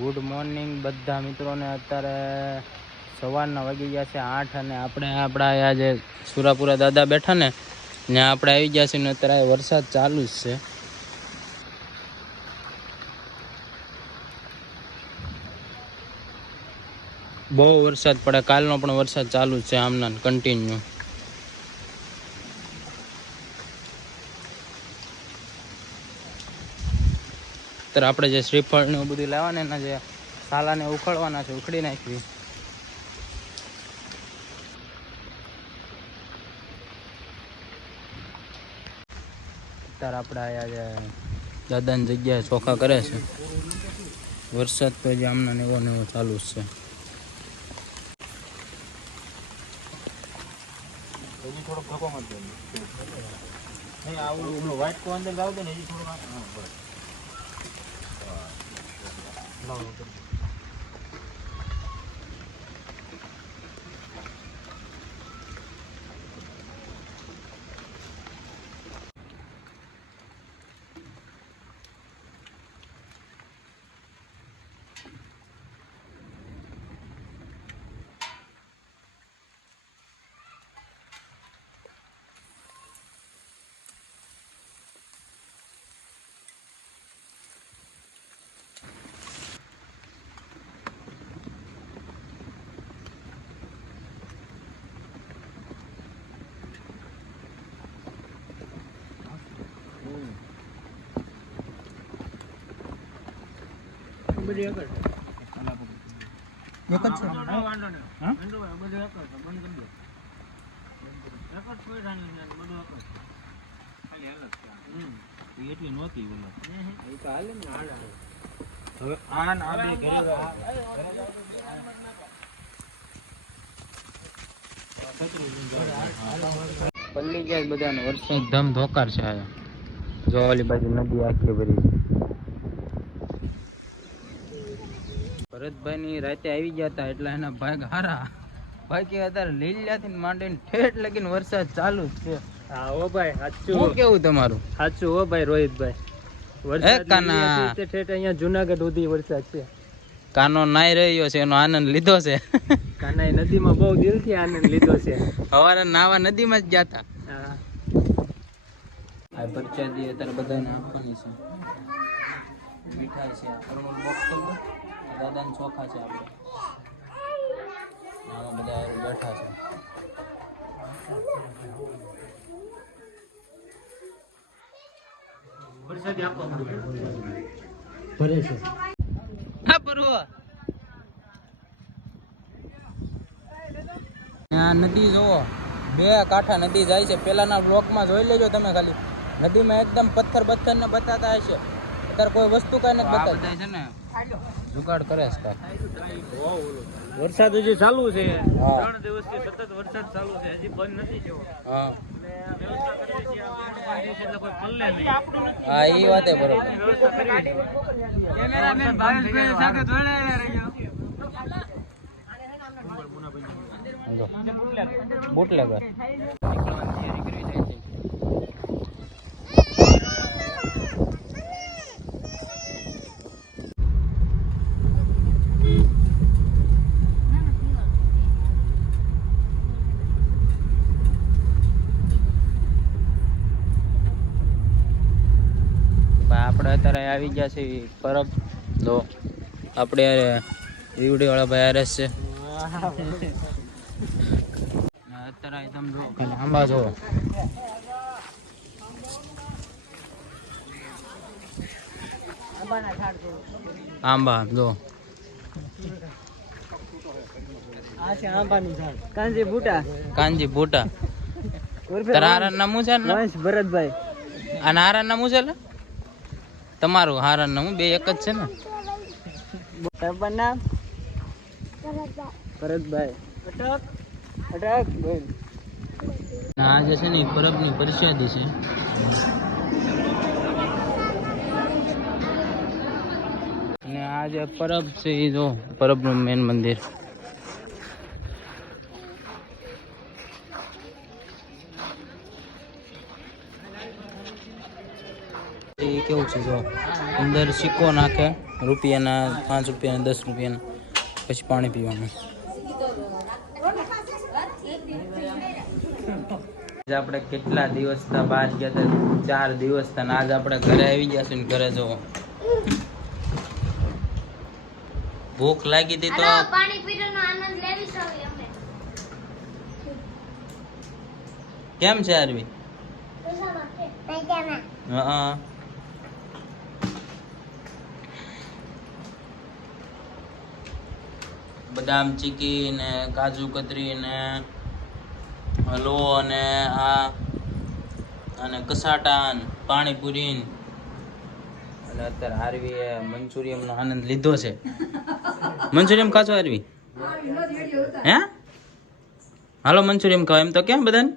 Good morning બધા મિત્રોને। અત્યારે સવારના વાગી ગયા છે 8 અને આપણે આપણા આ જે સુરાપુરા દાદા બેઠા ને ત્યાં આપણે આવી ગયા છીએ ને અત્યારે વરસાદ ચાલુ જ છે। બહુ વરસાદ પડે, કાલનો પણ વરસાદ ચાલુ જ છે આમના કન્ટિન્યુ। ત્યારે આપણે જે શ્રીફળ ને બધું લાવવાના એના જે સાલાને ઉખડવાના છે, ઉખડી નાખવી। અત્યારે આપણે આયા જે દાદાની જગ્યાએ ચોખા કરે છે। વરસાદ તો જે આમના ને એવો ચાલુ જ છે। થોડો ખોખો મત દે નહીં આવું વ્હાઈટ કો અંદર લાવ દે ને હજી થોડો બધી એક જ છે હા વાંધો નહીં હા બધું એક જ છે બંધ કરી દો એક જ કોઈ રાની ને બધું એક જ ખાલી અલગ છે એટલી નહોતી બોલો એ તો હાલે ને હાલે હવે આ ના બે ઘરે પલ્લી ગયા બધાને વરસાદ ધમ ધોકાર છે આયા જો ઓલી બાજુ નદી આખી ભરી છે। ભરતભાઈ ની રાતે આવી ગયા હતા એટલે એના ભાગ હારા ભાઈ કે અત્યારે લીલિયાથી માંડીને ઠેઠ લગીને વરસાદ ચાલુ જ છે। હા ઓ ભાઈ સાચું શું કેવું તમારું? સાચું હો ભાઈ રોહિતભાઈ વરસાદ લીલિયાથી ઠેઠ અહીંયા જુનાગઢ સુધી વરસાદ છે। કાનો નાઈ રહ્યો છે એનો આનંદ લીધો છે। કાનાઈ નદીમાં બહુ દિલથી આનંદ લીધો છે। સવારે નાવા નદીમાં જ ગયા હતા। હા આ પરચાદી અત્યારે બધાને આપવાની છે। મીઠાઈ છે, અરુણ બોક્સ કરી દો। દાદાના ચોખા છે આપણે આમાં બધા બેઠા છે। વરસાદી આપવા ભરે છે હા બરોબર। આ નદી જોવો, બે કાંઠા નદી જાય છે। પેલાના બ્લોકમાં જોઈ લેજો તમે, ખાલી નદીમાં એકદમ પથ્થર ને બતાતા હશે। અત્યારે કોઈ વસ્તુ કઈ નથી બતાવતા છે ને, જુગાડ કરે છે કાંઈ। વરસાદ હજી ચાલુ છે 3 દિવસથી સતત વરસાદ ચાલુ છે, હજી બંધ નથી થયો। હા વ્યવસ્થા કરવી છે એટલે કોઈ પલ્લે નહીં। હા એ વાત બરોબર। વ્યવસ્થા કરવી છે। કેમેરામેન ભાવેશભાઈ સાથે જોડાયેલા રહેજો। બુટલેગર આપણે અત્યારે આવી ગયા છે પરબ તો આપણે રીવડી વાળા ભાઈ આરસ છે। અત્યારે તમે જો ખાલી આંબા જો, આંબા જો આ છે આંબાનું ઝાડ કાંજી બુટા તારા હારા નામું છે ને ભરતભાઈ અને હારા નામું છે ને તમારું હારા નામું બે એક જ છે ને? તમારું નામ ભરતભાઈ અટક બેન। આ જે છે ને પરબની પ્રસાદી છે। અને આ જે પરબ છે એ જો પરબનું મેન મંદિર। એ કેવું છે જો અંદર સિક્કો નાખે રૂપિયાના 5 રૂપિયાના 10 રૂપિયાના પછી પાણી પીવાનું. આજે આપણે કેટલા દિવસ બહાર ગયા હતા 4 દિવસ હતા ને આજે આપણે ઘરે આવી ગયા છે ને ઘરે જો ભૂખ લાગી હતી તો પાણી પીવાનો આનંદ લેવી છે અમે. કેમ છે આરવી? હા બદામ ચીકી ને કાજુ કતરી ને હલવો અને આ અને કસાટા ને પાણીપુરી ને અને અત્યારે આરવીએ મંચુરિયમનો આનંદ લીધો છે. મંચુરિયમ ખાશો આરવી? હે હાલો મંચુરિયમ ખાવ એમ તો કેમ બધાને